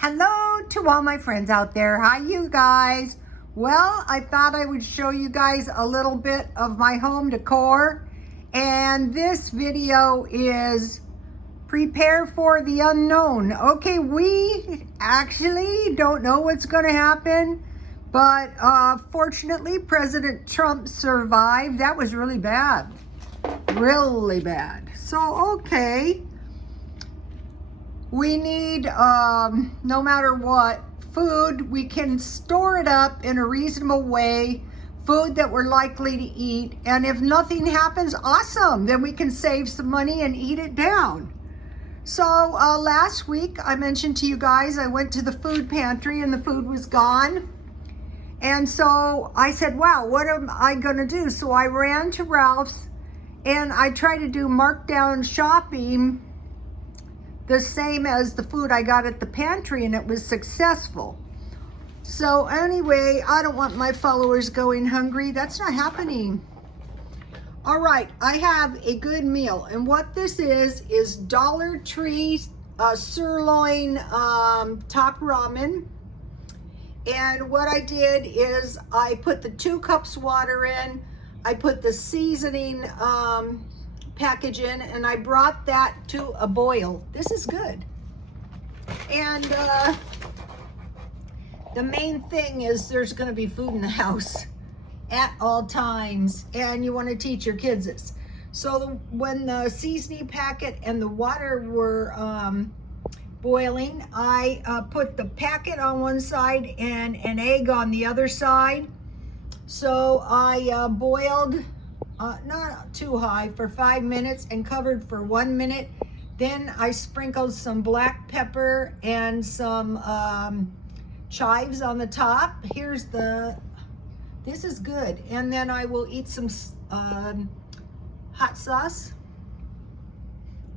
Hello to all my friends out there. Hi, you guys. Well, I thought I would show you guys a little bit of my home decor. And this video is prepare for the unknown. Okay, we actually don't know what's going to happen. But fortunately, President Trump survived. That was really bad. Really bad. So, okay. We need, no matter what, food. We can store it up in a reasonable way, food that we're likely to eat. And if nothing happens, awesome. Then we can save some money and eat it down. So last week, I mentioned to you guys, I went to the food pantry and the food was gone. And so I said, wow, what am I gonna do? So I ran to Ralph's and I tried to do markdown shopping the same as the food I got at the pantry, and it was successful. So anyway, I don't want my followers going hungry. That's not happening. All right, I have a good meal, and what this is Dollar Tree sirloin top ramen. And what I did is I put the 2 cups water in, I put the seasoning package in, and I brought that to a boil. This is good. And the main thing is there's going to be food in the house at all times, and you want to teach your kids this. So when the seasoning packet and the water were boiling, I put the packet on one side and an egg on the other side. So I boiled not too high for 5 minutes and covered for 1 minute. Then I sprinkled some black pepper and some chives on the top. This is good. And then I will eat some hot sauce,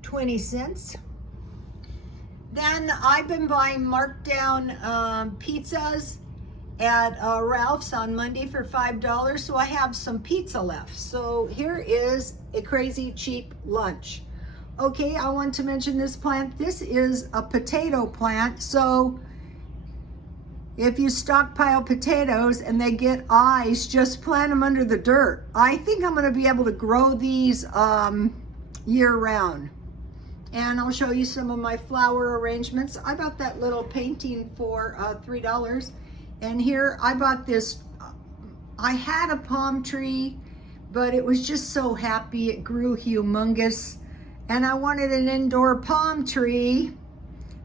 20 cents. Then I've been buying markdown pizzas at Ralph's on Monday for $5, so I have some pizza left. So here is a crazy cheap lunch. Okay, I want to mention this plant. This is a potato plant, so if you stockpile potatoes and they get eyes, just plant them under the dirt. I think I'm gonna be able to grow these year round. And I'll show you some of my flower arrangements. I bought that little painting for $3. And here I bought this, I had a palm tree, but it was just so happy. It grew humongous. And I wanted an indoor palm tree.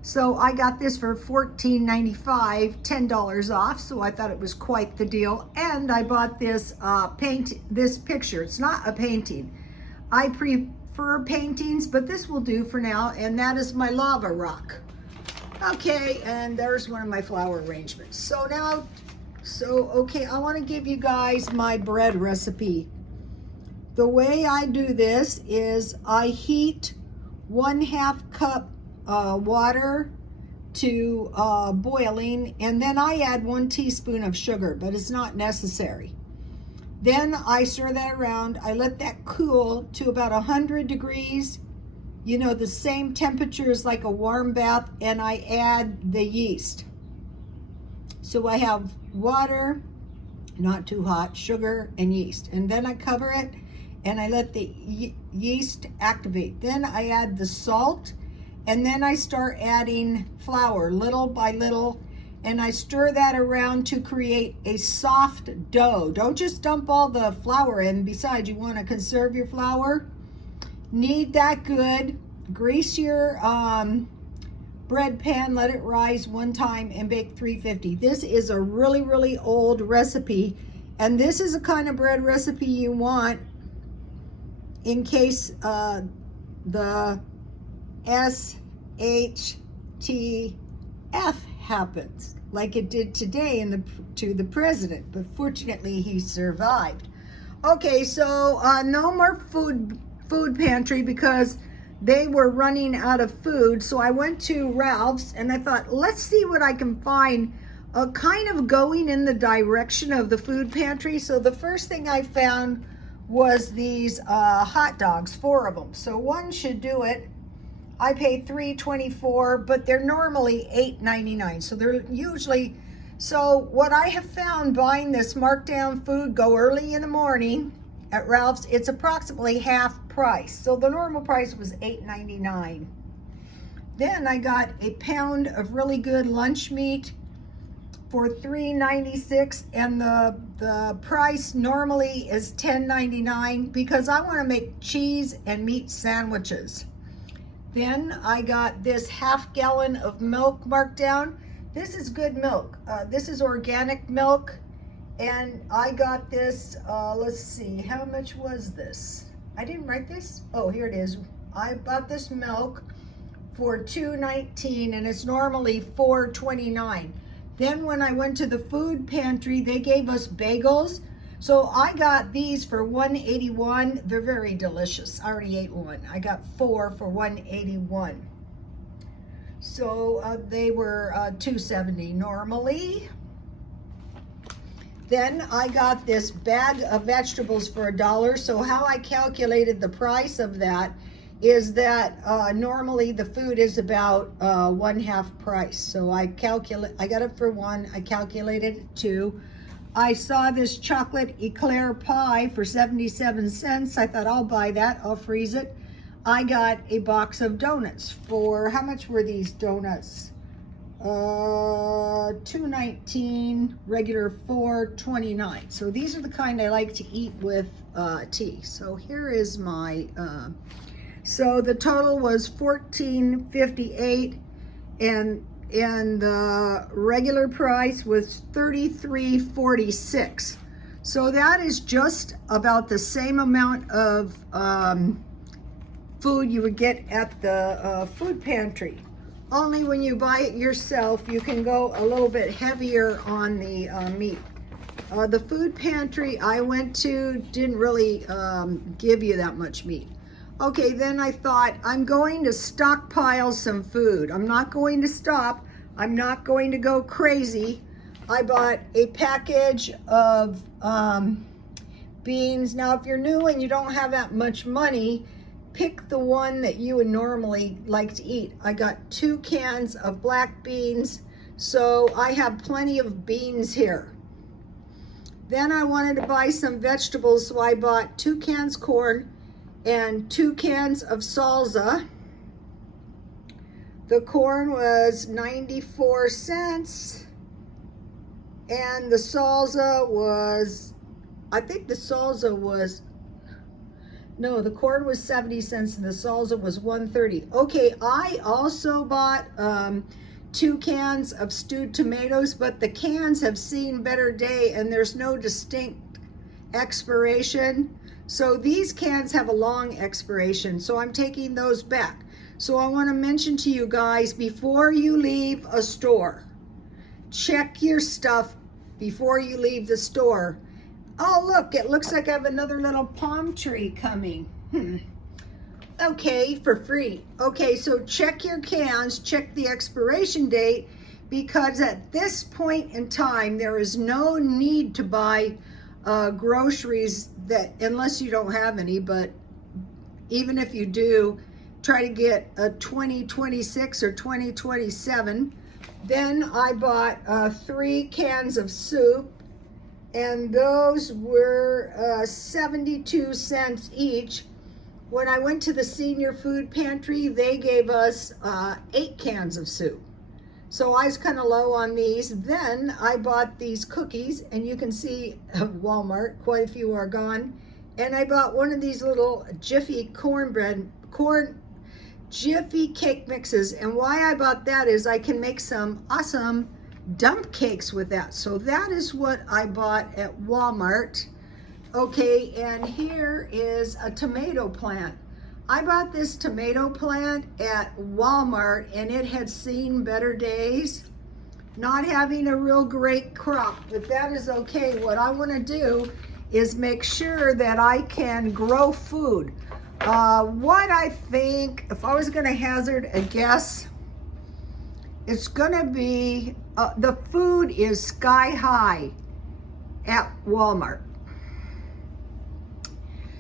So I got this for $14.95, $10 off. So I thought it was quite the deal. And I bought this this picture. It's not a painting. I prefer paintings, but this will do for now. And that is my lava rock. Okay, and there's one of my flower arrangements. So okay, I want to give you guys my bread recipe. The way I do this is I heat 1/2 cup water to boiling, and then I add 1 teaspoon of sugar, but it's not necessary. Then I stir that around. I let that cool to about 100 degrees. You know, the same temperature as like a warm bath, and I add the yeast. So I have water, not too hot, sugar, and yeast. And then I cover it, and I let the yeast activate. Then I add the salt, and then I start adding flour little by little, and I stir that around to create a soft dough. Don't just dump all the flour in. Besides, you want to conserve your flour. Knead that good. Grease your bread pan, let it rise 1 time, and bake 350. This is a really, really old recipe, and this is the kind of bread recipe you want in case the SHTF happens, like it did today to the president, but fortunately he survived. Okay, so no more food pantry because they were running out of food. So I went to Ralph's and I thought, let's see what I can find kind of going in the direction of the food pantry. So the first thing I found was these hot dogs, 4 of them. So one should do it. I pay $3.24, but they're normally $8.99. So they're usually, so what I have found buying this markdown food, go early in the morning at Ralph's, it's approximately half price. So the normal price was $8.99. Then I got a pound of really good lunch meat for $3.96, and the price normally is $10.99 because I want to make cheese and meat sandwiches. Then I got this half gallon of milk markdown. This is good milk. This is organic milk, and I got this, let's see, how much was this? I didn't write this. Oh, here it is. I bought this milk for $2.19, and it's normally $4.29. Then when I went to the food pantry, they gave us bagels. So I got these for $1.81. They're very delicious. I already ate one. I got 4 for $1.81. So they were $2.70 normally. Then I got this bag of vegetables for $1. So how I calculated the price of that is that normally the food is about 1/2 price. So I got it for 1, I calculated 2. I saw this chocolate eclair pie for 77 cents. I thought I'll buy that, I'll freeze it. I got a box of donuts for, how much were these donuts? $2.19, regular $4.29. So these are the kind I like to eat with tea. So here is my, so the total was $14.58, and the regular price was $33.46. So that is just about the same amount of food you would get at the food pantry. Only when you buy it yourself, you can go a little bit heavier on the meat. The food pantry I went to didn't really give you that much meat. Okay, then I thought, I'm going to stockpile some food. I'm not going to stop. I'm not going to go crazy. I bought a package of beans. Now, if you're new and you don't have that much money, pick the one that you would normally like to eat. I got 2 cans of black beans, so I have plenty of beans here. Then I wanted to buy some vegetables, so I bought 2 cans corn and 2 cans of salsa. The corn was 94 cents, and the salsa was, I think the salsa was, no, the corn was 70 cents and the salsa was 130. Okay, I also bought 2 cans of stewed tomatoes, but the cans have seen better day and there's no distinct expiration. So these cans have a long expiration, so I'm taking those back. So I want to mention to you guys, before you leave a store, check your stuff before you leave the store. Oh, look, it looks like I have another little palm tree coming. Okay, for free. Okay, so check your cans, check the expiration date, because at this point in time, there is no need to buy groceries that, unless you don't have any, but even if you do, try to get a 2026 or 2027. Then I bought 3 cans of soup, and those were 72 cents each. When I went to the senior food pantry, they gave us 8 cans of soup. So I was kind of low on these. Then I bought these cookies, and you can see Walmart, quite a few are gone. And I bought one of these little Jiffy Jiffy cake mixes. And why I bought that is I can make some awesome dump cakes with that. So that is what I bought at Walmart. Okay, and here is a tomato plant. I bought this tomato plant at Walmart, and it had seen better days. Not having a real great crop, but that is okay. What I want to do is make sure that I can grow food. What I think, if I was going to hazard a guess, it's going to be, the food is sky high at Walmart.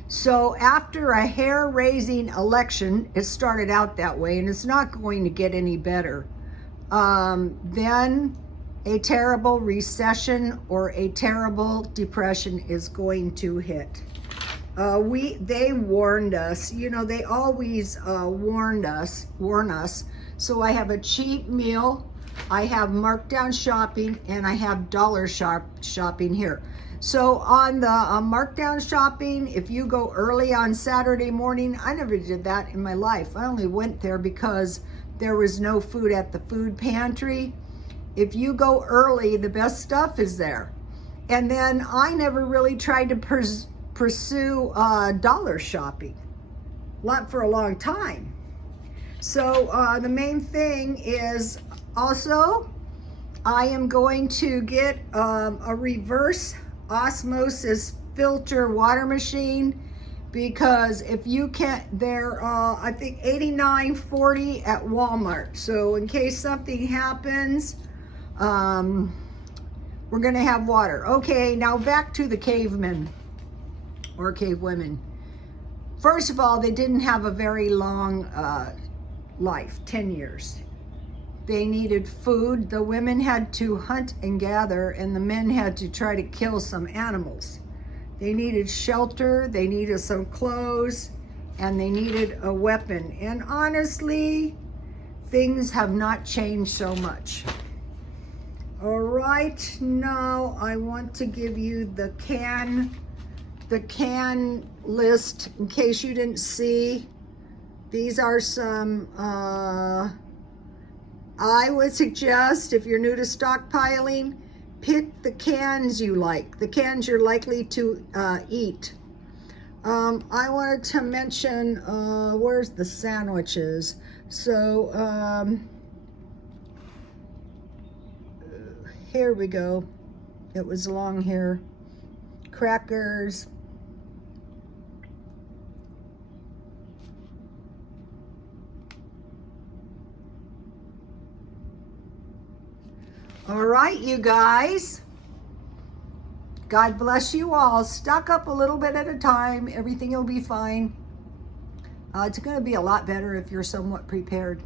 So after a hair-raising election, it started out that way, and it's not going to get any better. Then a terrible recession or a terrible depression is going to hit. They warned us, you know, they always warn us. So I have a cheap meal, I have markdown shopping, and I have dollar shopping here. So on the markdown shopping, if you go early on Saturday morning, I never did that in my life. I only went there because there was no food at the food pantry. If you go early, the best stuff is there. And then I never really tried to pursue dollar shopping for a long time. So the main thing is also I am going to get a reverse osmosis filter water machine, because if you can't, they're I think $89.40 at Walmart. So in case something happens, we're gonna have water. Okay, now back to the cavemen or cave women. First of all, they didn't have a very long life, 10 years. They needed food. The women had to hunt and gather, and the men had to try to kill some animals. They needed shelter, they needed some clothes, and they needed a weapon. And honestly, things have not changed so much. All right, now I want to give you the can list in case you didn't see. These are some, I would suggest, if you're new to stockpiling, pick the cans you like, the cans you're likely to eat. I wanted to mention, where's the sandwiches? So, here we go. It was along here. Crackers. All right, you guys. God bless you all. Stock up a little bit at a time. Everything will be fine. It's going to be a lot better if you're somewhat prepared.